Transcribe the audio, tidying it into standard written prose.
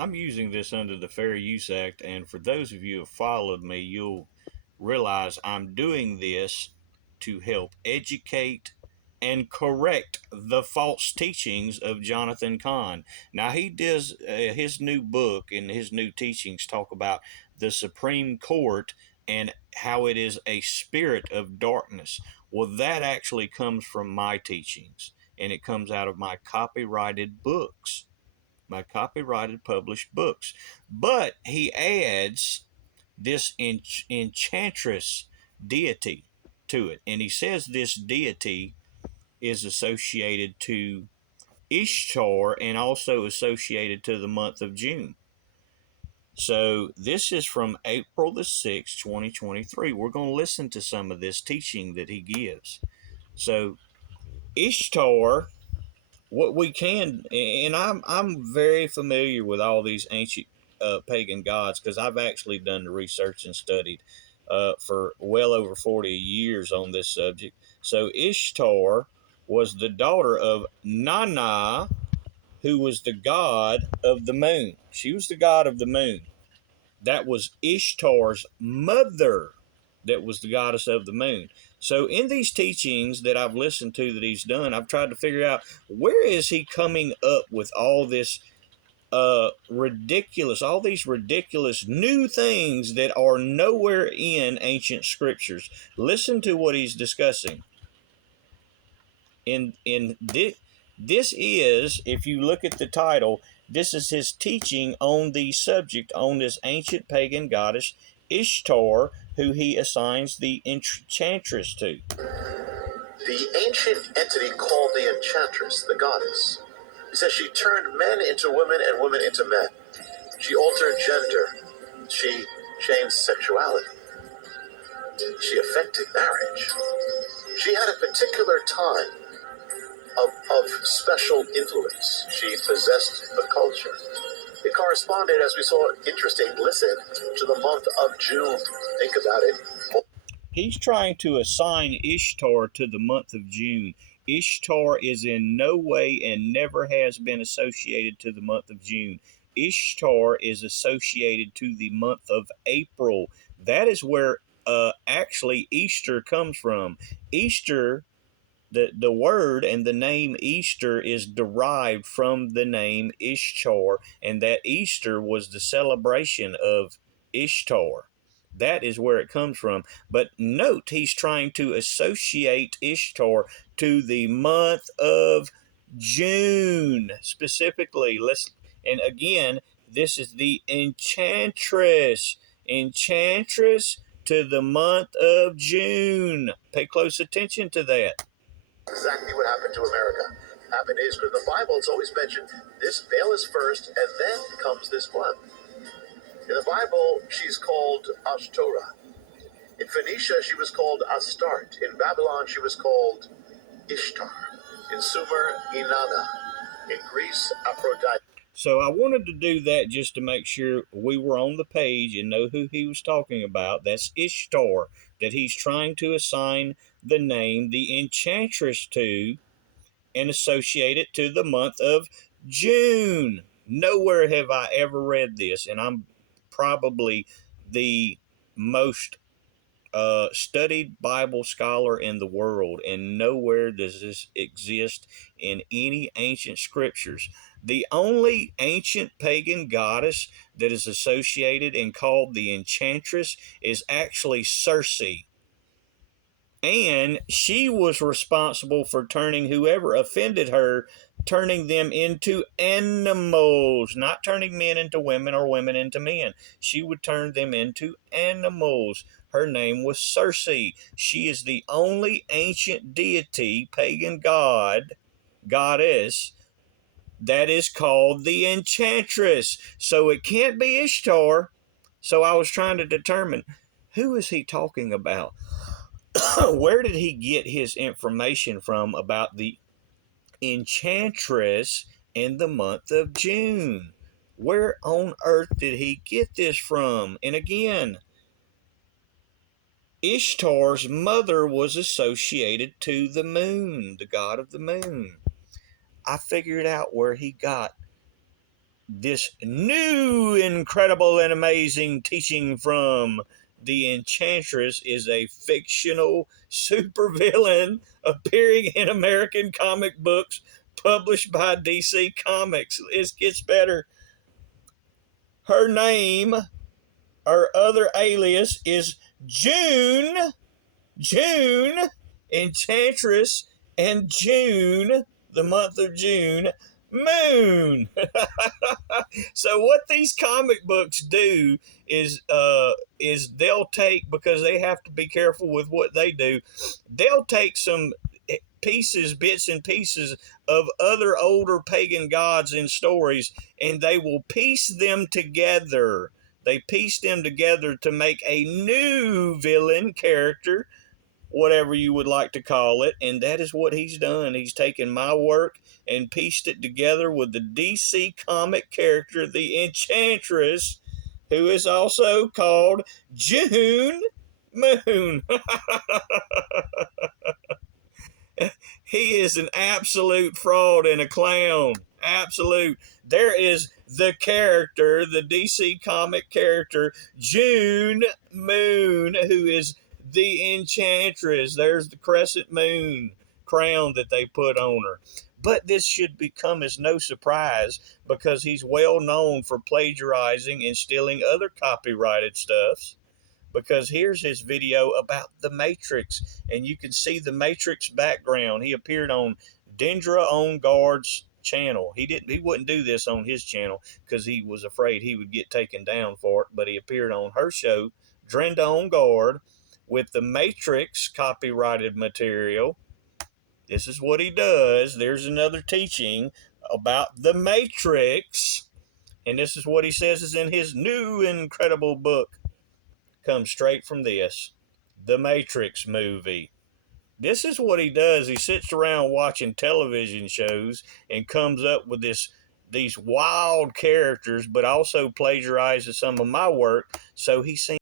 I'm using this under the Fair Use Act, and for those of you who have followed me, you'll realize I'm doing this to help educate and correct the false teachings of Johnathan Cahn. Now, he does his new book and his new teachings talk about the Supreme Court and how it is a spirit of darkness. Well, that actually comes from my teachings, and it comes out of my copyrighted books, my copyrighted published books. But he adds this enchantress deity to it. And he says this deity is associated to Ishtar and also associated to the month of June. So this is from April the 6th, 2023. We're going to listen to some of this teaching that he gives. So Ishtar, what we can, and I'm very familiar with all these ancient pagan gods because I've actually done the research and studied for well over 40 years on this subject. So Ishtar was the daughter of Nana, who was the god of the moon. She was the god of the moon. That was Ishtar's mother, that was the goddess of the moon. So in these teachings that I've listened to that he's done, I've tried to figure out where is he coming up with all this ridiculous, all these ridiculous new things that are nowhere in ancient scriptures. Listen to what he's discussing. This is, if you look at the title, this is his teaching on the subject, on this ancient pagan goddess Ishtar, who he assigns the enchantress to. The ancient entity called the enchantress, the goddess. He says she turned men into women and women into men. She altered gender. She changed sexuality. She affected marriage. She had a particular time of special influence. She possessed the culture. It corresponded, as we saw, interesting, listen, to the month of June. Think about it. He's trying to assign Ishtar to the month of June. Ishtar is in no way and never has been associated to the month of June. Ishtar is associated to the month of April. That is where actually Easter comes from. Easter, the word and the name Easter is derived from the name Ishtar, and that Easter was the celebration of Ishtar. That is where it comes from. But note, he's trying to associate Ishtar to the month of June specifically. And again, this is the enchantress. Enchantress to the month of June. Pay close attention to that. Exactly what happened to America. Happened is because the Bible, it's always mentioned this veil is first, and then comes this one. In the Bible, she's called Ashtoreth. In Phoenicia, she was called Astarte. In Babylon, she was called Ishtar. In Sumer, Inanna. In Greece, Aphrodite. So I wanted to do that just to make sure we were on the page and know who he was talking about. That's Ishtar, that he's trying to assign the name, the enchantress to, and associate it to the month of June. Nowhere have I ever read this, and I'm probably the most studied Bible scholar in the world, and nowhere does this exist in any ancient scriptures. The only ancient pagan goddess that is associated and called the enchantress is actually Circe. And she was responsible for turning whoever offended her, turning them into animals, not turning men into women or women into men. She would turn them into animals. Her name was Circe. She is the only ancient deity, pagan goddess, that is called the enchantress. So it can't be Ishtar. So I was trying to determine, who is he talking about? Where did he get his information from about the enchantress in the month of June? Where on earth did he get this from? And again, Ishtar's mother was associated to the moon, the god of the moon. I figured out where he got this new, incredible, and amazing teaching from the Enchantress is a fictional supervillain appearing in American comic books published by DC Comics. It gets better. Her name, or other alias, is June. June, Enchantress, and June, the month of June, Moon. So what these comic books do is they'll take, because they have to be careful with what they do, they'll take some pieces, bits and pieces of other older pagan gods and stories, and they will piece them together. They piece them together to make a new villain character, whatever you would like to call it. And that is what he's done. He's taken my work and pieced it together with the DC comic character, the Enchantress, who is also called June Moon. He is an absolute fraud and a clown. Absolute. There is the character, the DC comic character, June Moon, who is the Enchantress. There's the crescent moon crown that they put on her. But this should become as no surprise, because he's well known for plagiarizing and stealing other copyrighted stuffs. Because here's his video about the Matrix, and you can see the Matrix background. He appeared on Dendra On Guard's channel. He wouldn't do this on his channel because he was afraid he would get taken down for it, but he appeared on her show, Dendra On Guard, with the Matrix copyrighted material. This is what he does. There's another teaching about the Matrix, and this is what he says is in his new incredible book. Comes straight from this, the Matrix movie. This is what he does. He sits around watching television shows and comes up with these wild characters, but also plagiarizes some of my work, so he seems